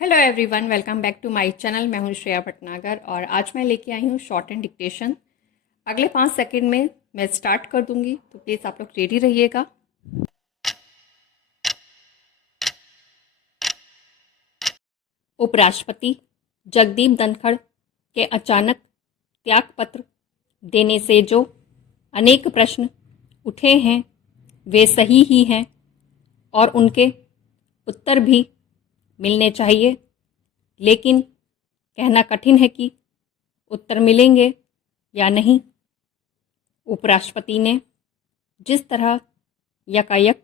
Hello everyone, welcome back to my channel. मैं हूं श्रेया भटनागर और आज मैं लेके आई हूं शॉर्ट एंड डिक्टेशन। अगले 5 सेकंड में मैं स्टार्ट कर दूंगी, तो प्लीज़ आप लोग रेडी रहिएगा। उपराष्ट्रपति जगदीप धनखड़ के अचानक त्यागपत्र देने से जो अनेक प्रश्न उठे हैं वे सही ही हैं और उनके उत्तर भी मिलने चाहिए, लेकिन कहना कठिन है कि उत्तर मिलेंगे या नहीं। उपराष्ट्रपति ने जिस तरह यकायक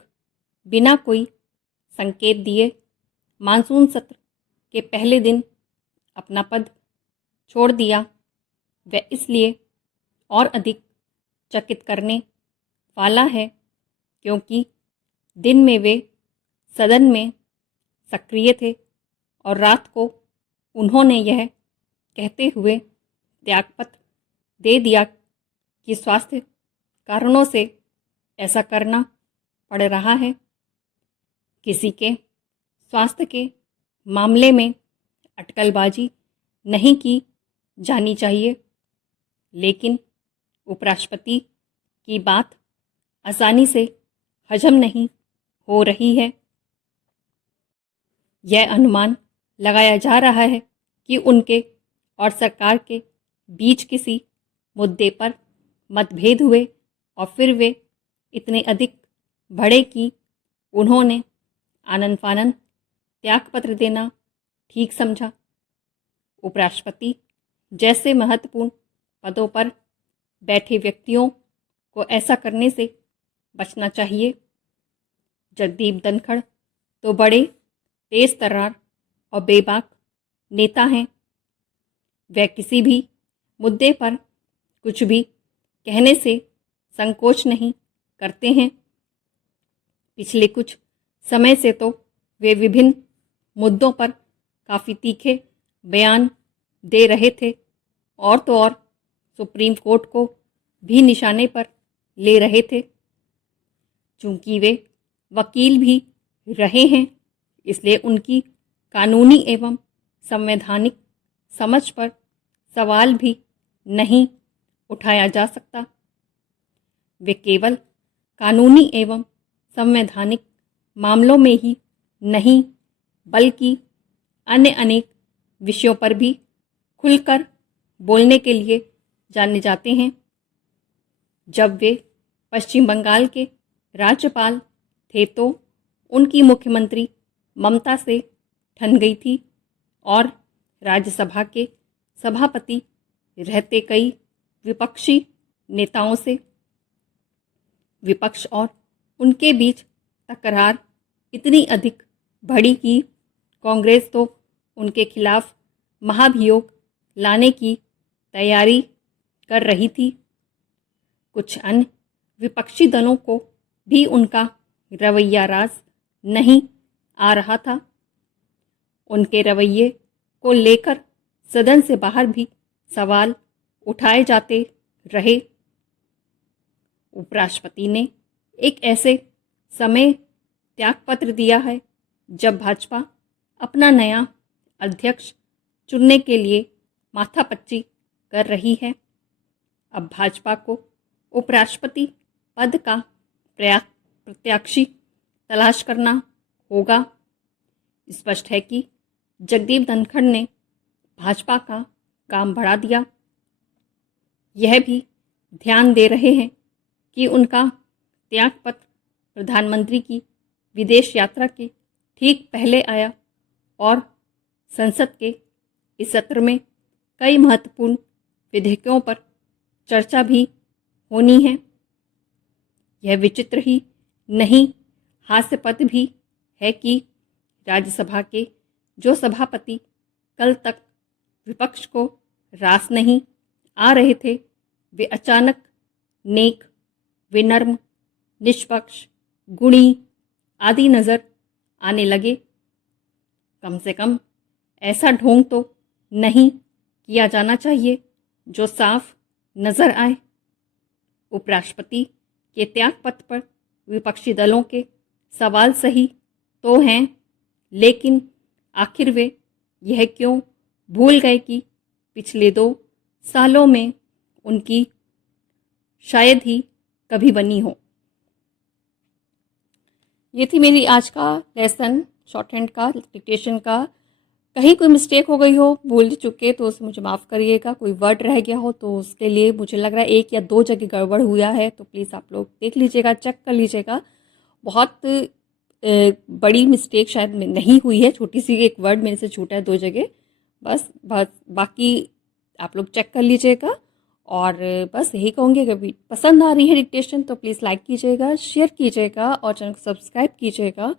बिना कोई संकेत दिए मानसून सत्र के पहले दिन अपना पद छोड़ दिया, वह इसलिए और अधिक चकित करने वाला है क्योंकि दिन में वे सदन में सक्रिय थे और रात को उन्होंने यह कहते हुए त्यागपत्र दे दिया कि स्वास्थ्य कारणों से ऐसा करना पड़ रहा है। किसी के स्वास्थ्य के मामले में अटकलबाजी नहीं की जानी चाहिए, लेकिन उपराष्ट्रपति की बात आसानी से हजम नहीं हो रही है। यह अनुमान लगाया जा रहा है कि उनके और सरकार के बीच किसी मुद्दे पर मतभेद हुए और फिर वे इतने अधिक बढ़े कि उन्होंने आनन फानन त्यागपत्र देना ठीक समझा। उपराष्ट्रपति जैसे महत्वपूर्ण पदों पर बैठे व्यक्तियों को ऐसा करने से बचना चाहिए। जगदीप धनखड़ तो बड़े तेज तर्रार और बेबाक नेता हैं। वह किसी भी मुद्दे पर कुछ भी कहने से संकोच नहीं करते हैं। पिछले कुछ समय से तो वे विभिन्न मुद्दों पर काफ़ी तीखे बयान दे रहे थे और तो और सुप्रीम कोर्ट को भी निशाने पर ले रहे थे। चूंकि वे वकील भी रहे हैं, इसलिए उनकी कानूनी एवं संवैधानिक समझ पर सवाल भी नहीं उठाया जा सकता। वे केवल कानूनी एवं संवैधानिक मामलों में ही नहीं बल्कि अन्य अनेक विषयों पर भी खुलकर बोलने के लिए जाने जाते हैं। जब वे पश्चिम बंगाल के राज्यपाल थे तो उनकी मुख्यमंत्री ममता से ठन गई थी और राज्यसभा के सभापति रहते कई विपक्षी नेताओं से विपक्ष और उनके बीच तकरार इतनी अधिक बढ़ी कि कांग्रेस तो उनके खिलाफ महाभियोग लाने की तैयारी कर रही थी। कुछ अन्य विपक्षी दलों को भी उनका रवैया रास नहीं आ रहा था। उनके रवैये को लेकर सदन से बाहर भी सवाल उठाए जाते रहे। उपराष्ट्रपति ने एक ऐसे समय त्यागपत्र दिया है जब भाजपा अपना नया अध्यक्ष चुनने के लिए माथापच्ची कर रही है। अब भाजपा को उपराष्ट्रपति पद का प्रत्याशी तलाश करना होगा। स्पष्ट है कि जगदीप धनखड़ ने भाजपा का काम बढ़ा दिया। यह भी ध्यान दे रहे हैं कि उनका त्यागपत्र प्रधानमंत्री की विदेश यात्रा के ठीक पहले आया और संसद के इस सत्र में कई महत्वपूर्ण विधेयकों पर चर्चा भी होनी है। यह विचित्र ही नहीं, हास्यास्पद भी है कि राज्यसभा के जो सभापति कल तक विपक्ष को रास नहीं आ रहे थे, वे अचानक नेक, विनम्र, निष्पक्ष, गुणी आदि नजर आने लगे। कम से कम ऐसा ढोंग तो नहीं किया जाना चाहिए जो साफ नजर आए। उपराष्ट्रपति के त्यागपत्र पर विपक्षी दलों के सवाल सही तो हैं, लेकिन आखिर वे यह क्यों भूल गए कि पिछले 2 सालों में उनकी शायद ही कभी बनी हो। ये थी मेरी आज का लेसन, शॉर्ट हैंड का, डिक्टेशन का। कहीं कोई मिस्टेक हो गई हो, भूल चुके तो उसे मुझे माफ़ करिएगा। कोई वर्ड रह गया हो तो उसके लिए मुझे लग रहा है 1 या 2 जगह गड़बड़ हुआ है, तो प्लीज़ आप लोग देख लीजिएगा, चेक कर लीजिएगा। बहुत बड़ी मिस्टेक शायद नहीं हुई है, छोटी सी एक वर्ड मेरे से छूटा है 2 जगह, बस बाकी आप लोग चेक कर लीजिएगा। और बस यही कहूँगी, अगर पसंद आ रही है डिक्टेशन तो प्लीज़ लाइक कीजिएगा, शेयर कीजिएगा और चैनल को सब्सक्राइब कीजिएगा।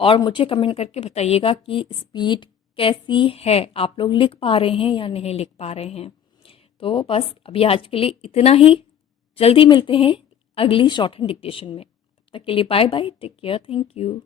और मुझे कमेंट करके बताइएगा कि स्पीड कैसी है, आप लोग लिख पा रहे हैं या नहीं लिख पा रहे हैं। तो बस अभी आज के लिए इतना ही, जल्दी मिलते हैं अगली शॉर्ट हैंड डिक्टेशन में। तब तक के लिए bye bye, take care, thank you.